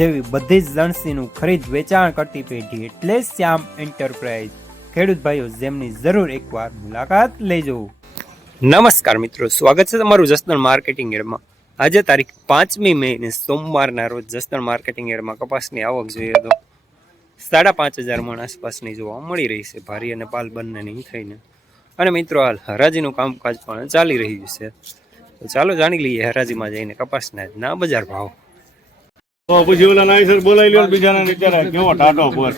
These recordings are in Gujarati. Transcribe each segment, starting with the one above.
જેવી બધી જ લણસીનું ખરીદ વેચાણ કરતી પેઢી એટલે શ્યામ એન્ટરપ્રાઇઝ. ખેડૂત ભાઈઓ, જેમની જરૂર એકવાર મુલાકાત લેજો. નમસ્કાર મિત્રો, સ્વાગત છે તમારું જસદણ માર્કેટિંગ યાર્ડમાં આજે તારીખ પાંચમી મે ને સોમવારના રોજ જસદણ માર્કેટિંગ યાર્ડમાં કપાસની આવક જોઈએ તો સાડા પાંચ હજાર મણ આસપાસની જોવા મળી રહી છે, ભારી અને પાલ બંનેની થઈને. અને મિત્રો, હાલ હરાજીનું કામકાજ પણ ચાલી રહ્યું છે. તો ચાલો જાણી લઈએ હરાજીમાં જઈને કપાસના ના બજાર ભાવ. તો પછી ઓલા નાઈ સર બોલાવી લ્યો બીજાને બિચારા કેવો ટાટો પર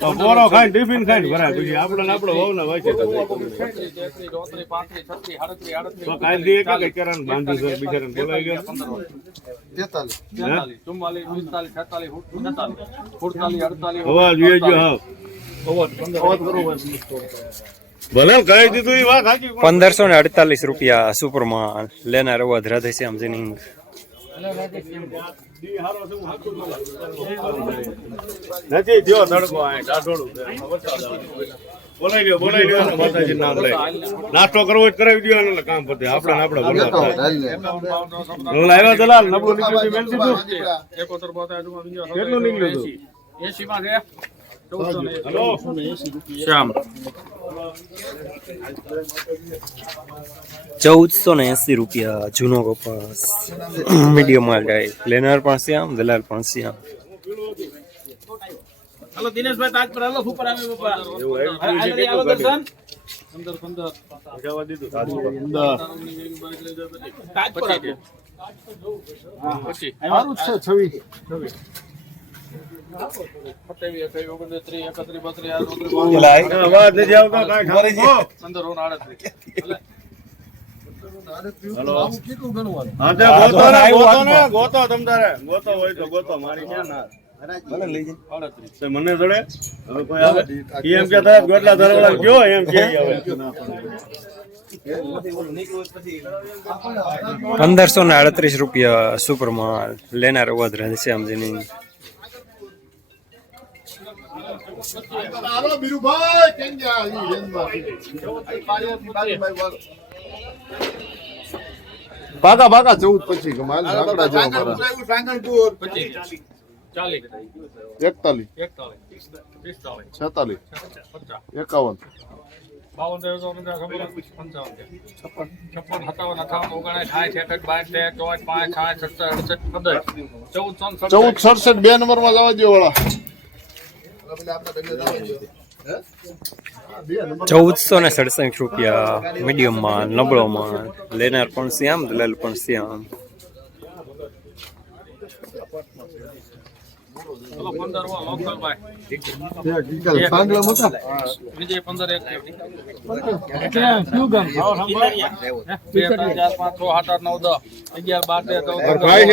તો પોરો ખાઈને ટિફિન ખાઈને ભરાય. પછી આપણે ને આપણો વહુ ને વચ્ચે તો તો કાલથી એક એક કરાને બાંધી સર બિચારાને બોલાવી લ્યો. અવાજ જોઈએ જો હા ભલે કહી દીધું એ વાત સાચી પંદરસો ને અડતાલીસ રૂપિયા સુપરમાં લેનાર અવધ રાધેશ્યામ જેની નથી થયો તડકો માતાજી નામ નાસ્તો કરવો જ કરાવી દો એટલે કામ પતે. આપણે આપણે બરબાદ થાય. દલાલ નબળું નીકળ્યું હતું, દીધું કેટલું નીકળ્યું હતું? શ્યામ. ચૌદસો ને એસી રૂપિયા જૂનો કપાસ મીડિયમ માલ જાય લેનાર પણ શ્યામ દલાલ પણ શ્યામ. હલો દિનેશભાઈ તાજ પર હલો ઉપર આવે બાપા એવું આવ્યું છે હાલો કેટલું દર્શન. કાઢ્યું? પંદર પંદર. જવા દીધું તાજ પર આપો પછી. સારું છે છવી સત્યાવીસ મને જોડે એમ કે ગોટલા ધરવાળા ગયો એમ કે પંદરસો ને અડત્રીસ રૂપિયા સુપરમાં લેનાર અવધ રાધેશ્યામ જેની હાલો બીરુભાઈ કેમ ગયા? ભાગા ભાગા ચૌદ પછી કે માલ આંકડા જેવા મારા. પચીસ ચાલીસ. એકતાલીસ. છેતાલીસ. એકાવન. બાવન છપ્પન છપ્પન સત્તાવન અઠાવન સાઠ બાસઠ ચોવીસ પાંચ સાઠ સત્તર અડસઠ પંદર. ચૌદ સડસઠ. બે નંબરમાં જવા દો વાળા. ચૌદસો ને સડસઠ રૂપિયા મીડિયમમાં નબળોમાં લેનાર પણ શ્યામ દલાલ પણ શ્યામ અગિયાર બાર તેર ચૌદ થયા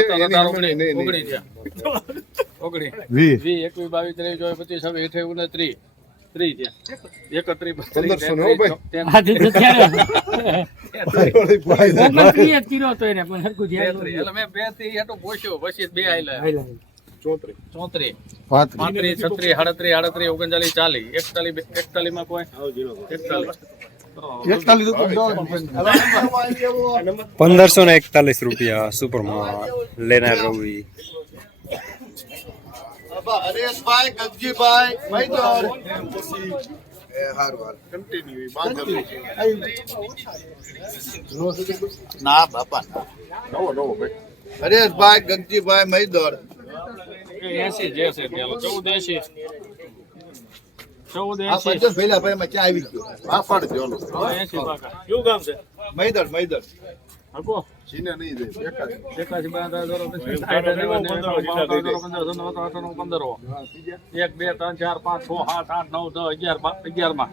ઓગણીસ વી વીસ એકવીસ બાવીસ ત્રેવીસ ચોવીસ પચીસ છવ્વીસ અઠાવીસ ઓગણત્રીસ પંદરસો ને એકતાલીસ રૂપિયા સુપર લેનાર એકતાલીસ હરેશભાઈ ગગજીભાઈ મૈદોર ના બાપા નવો નવો ભાઈ. હરેશભાઈ ગગજીભાઈ મૈદોર એસી જે છે ચૌદ એસી. ચૌદ એસી. ભાઈ માં ક્યાં આવી ગયો? આ પાડ મૈદર મૈદર નહીં પંદર પંદર એક બે ત્રણ ચાર પાંચ છ સાત આઠ નવ દસ અગિયાર અગિયારમાં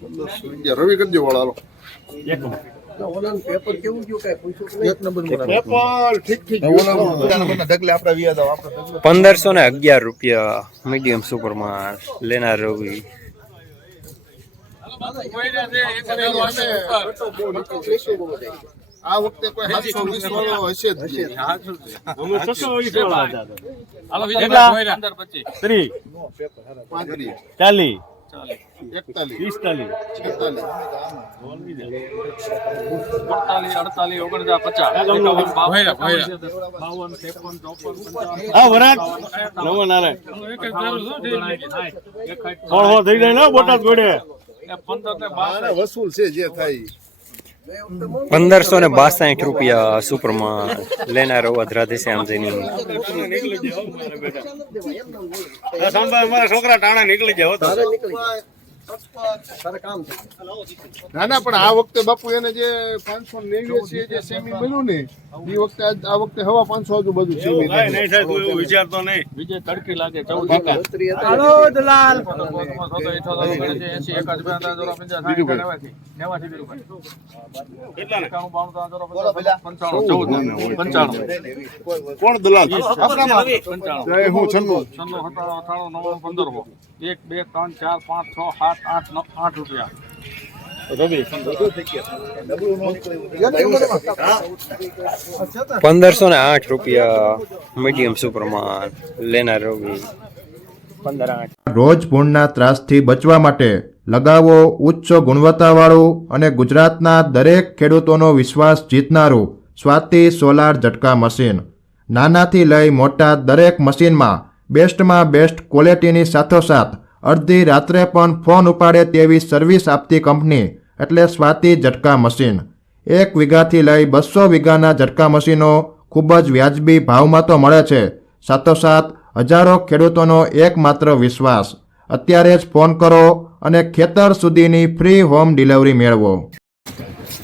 પંદરસો અગિયાર. રવિ કરજો વાળા એક એક નંબર પેપર ઠીક ઠીક ઓલા ઢગલે આપડા વિયા દાવ આપડા ઢગલે પંદરસો ને અગિયાર રૂપિયા મીડિયમ સુપરમાં લેનાર રવિ. આ વખતે કોઈ સાતસો વીસ વાળો હશે જ નહીં. ચાલીસ. બોટાદ ગોળે. વસૂલ છે જે થાય પંદરસો ને બાસઠ રૂપિયા સુપરમાં લેનાર અવધ રાધેશ્યામજીની આ મારા છોકરા ટાણા નીકળી જાય ના ના પણ આ વખતે બાપુ એને જે પાંચસો નેવ્યાસી જે સેમી મળ્યું ને એ વખતે આ વખતે હવા પાંચસો આજુબાજુ બધું નહીં થાય તું એવું વિચારતો નહીં બીજે તડકી લાગે ચૌદ ટકા હાલો દલાલ કેટલા ને કોણ દલાલ જય હું એક બે ત્રણ ચાર પાંચ છ સાત આઠ નવ આઠ રૂપિયા પંદરસો ને આઠ રૂપિયા મીડિયમ સુપરમાં લેનાર રવિ રોજ ભૂણના ત્રાસથી બચવા માટે લગાવો ઉચ્ચ ગુણવત્તાવાળું અને ગુજરાતના દરેક ખેડૂતોનો વિશ્વાસ જીતનારું સ્વાતિ સોલાર ઝટકા મશીન. નાનાથી લઈ મોટા દરેક મશીનમાં બેસ્ટમાં બેસ્ટ ક્વોલિટીની સાથોસાથ અડધી રાત્રે પણ ફોન ઉપાડે તેવી સર્વિસ આપતી કંપની એટલે સ્વાતિ ઝટકા મશીન. એક વીઘાથી લઈ બસો વીઘાના ઝટકા મશીનો ખૂબ જ વ્યાજબી ભાવમાં તો મળે છે. સાથોસાથ હજારો ખેડૂતોનો એકમાત્ર વિશ્વાસ. અત્યારે જ ફોન કરો અને ખેતર સુધીની ફ્રી હોમ ડિલિવરી મેળવો.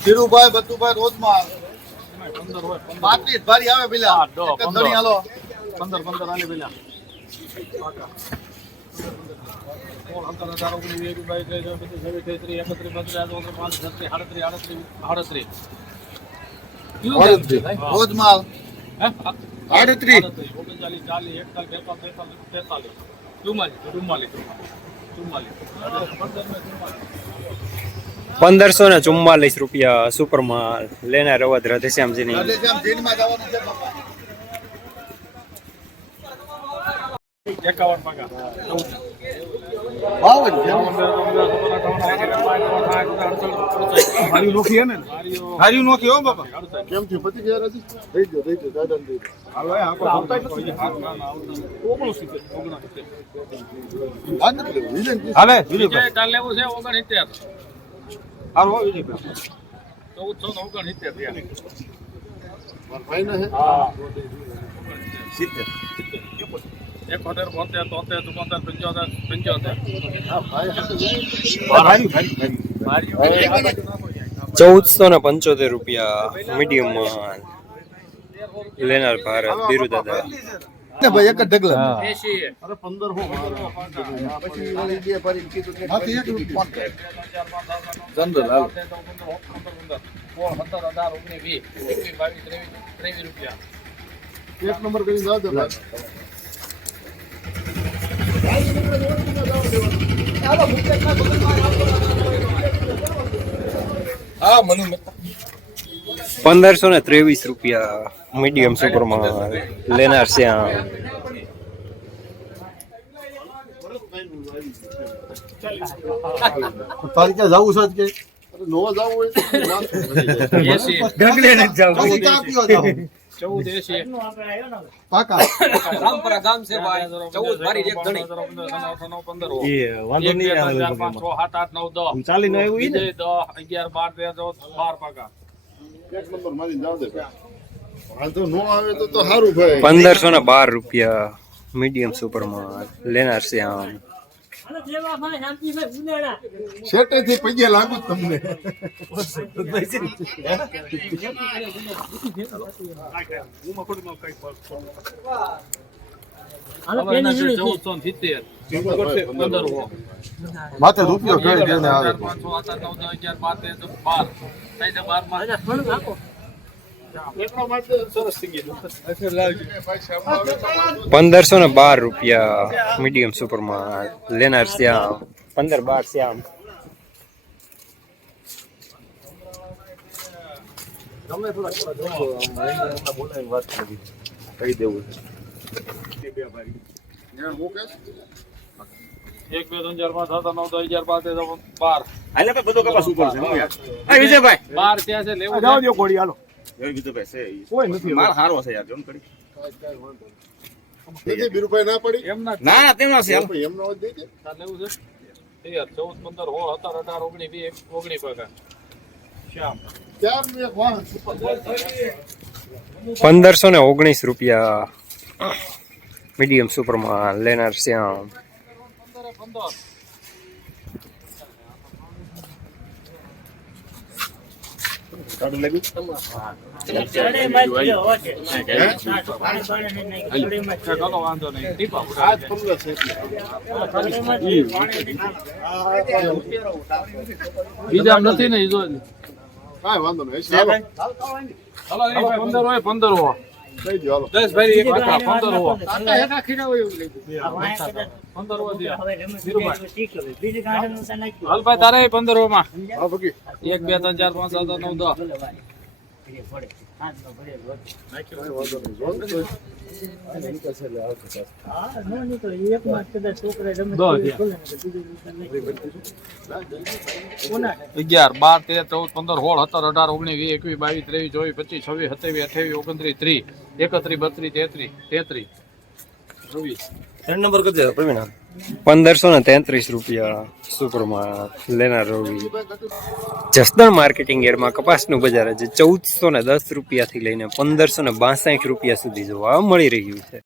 ધીરુભાઈ બતુભાઈ રોજમાં. પાંત્રીસ ભારી આવે પેલા પંદર. હાલો. પંદર પંદર આલે પેલા સોળ, સત્તર, હજાર ઓગણીસ, વીસ, બાવીસ, ત્રેવીસ, ચોવીસ, છવ્વીસ, તેત્રીસ એકત્રીસ, બત્રીસ, ઓગણીસ પાંત્રીસ, છત્રીસ, આડત્રીસ, આડત્રીસ, આડત્રીસ. ઓગણચાલીસ, ચાલીસ, એકતાલીસ, બેતાલીસ, તેતાલીસ, ચુમ્માલીસ, ચુમ્માલીસ. પંદરસો ને ચુમ્માલીસ રૂપિયા સુપરમાં લેનાર અવધ રાધેશ્યામજીની. એકાવન પગાર. બાવન છે. હાર્યું નોખી હો બાપા. કેમ થયું? પતી ગયા રાજી? દાદા ચૌદસો ઓગણસિત્તેર થયા. એકોતેર બોતેર તોતેર ચુમ્મોતેર પંચોતેર પંચોતેર. ચૌદસો ને પંચોતેર રૂપિયા મીડિયમમાં લેનાર ભારત બિરુદાદા ને ભાઈ એક જ ઢગલા. અરે પંદર હો. પછી વળી બે ફરી કીધું કે હાથી એક નંબર સત્તર અઢાર ઓગણીસ વીસ એકવીસ બાવીસ ત્રેવીસ ત્રેવીસ રૂપિયા એક નંબર કરીને જાવ દે ભાઈ હા મનુ પંદરસો ને ત્રેવીસ રૂપિયા મીડિયમ સુપરમાં લેનાર છે તારી ક્યાં જવું છે કે? નોવા જવું હોય તો એસી ઢગલે નથી જાવ પછી ચા પીવા જાવ ચૌદ એસી પાકા. રામપરા ગામ છે ભાઈ. ચૌદ મારી એક ધણી પંદર વાંધો નહીં ચાર, પાંચ, છ, સાત, આઠ, નવ, દસ. ચાલી નો આવ્યું ઈ ને? વિજય દસ, અગિયાર, બાર, તેર, ચૌદ, બાર પગાર. એક નંબર મારી જાવ દે વાંધો નો આવે તો તો સારું ભાઈ. પંદરસો ને બાર રૂપિયા મીડિયમ સુપરમાં લેનાર છે શેટે થી પગે લાગુ તમને. માથે રૂપિયો કઈ દે ને આવે. પંદરસો ને બાર રૂપિયા મીડિયમ સુપરમાં લેનાર શ્યામ પંદર બાર શ્યામ એક બે ત્રણ ચાર પાંચ સાત નવ દસ બાર હાલે બધો કપાસ ઉપર છે હું યાર. આ વિજયભાઈ. બાર ત્યાં છે લેવું જાવ? દો કોડી હાલો એ વિજયભાઈ છે કોઈ નથી માલ હારો છે યાર જોન કરી. બીરુભાઈ ના પડી? એમના ના ના તેમના છે. હાલો. ભાઈ એમનો જ દઈ દે તાર લેવું છે? તેર ચૌદ પંદર સોળ સત્તર અઢાર ઓગણીસ વીસ ઓગણીસ પગાર શ્યામ. ત્યારનું એક વાહન પંદરસો ને ઓગણીસ રૂપિયા મીડિયમ સુપરમાં લેનાર શ્યામ. પંદરે. પંદર નથી ને ચાલો વાંધો નહીં. ટીપા આજ પંદર છે પંદર હોય પંદર હો દો. હાલો દસ ભાઈ. એક ટકા પંદર હો પંદર હો દે હાલ ભાઈ તારે પંદર હો માં હા ભગી. એક બે ત્રણ ચાર પાંચ સાત આઠ નવ દસ. અગિયાર, બાર, તેર, ચૌદ, પંદર, સોળ, સત્તર, અઢાર, ઓગણીસ, વીસ બાવીસ, ત્રેવીસ, ચોવીસ, પચીસ, છવ્વીસ, સત્યાવીસ અઠાવીસ ઓગણત્રીસ, ત્રીસ, એકત્રીસ, બત્રીસ, તેત્રીસ તેત્રીસ ચોવીસ નંબર કરજે, પ્રવીણા. પંદરસો ને તેત્રીસ રૂપિયા સુપરમાં લેનાર રવિ. જસદણ માર્કેટિંગ એરમાં કપાસનું બજાર છે ચૌદસો ને દસ રૂપિયાથી લઈને પંદરસો ને બાસઠ રૂપિયા સુધી જોવા મળી રહ્યું છે.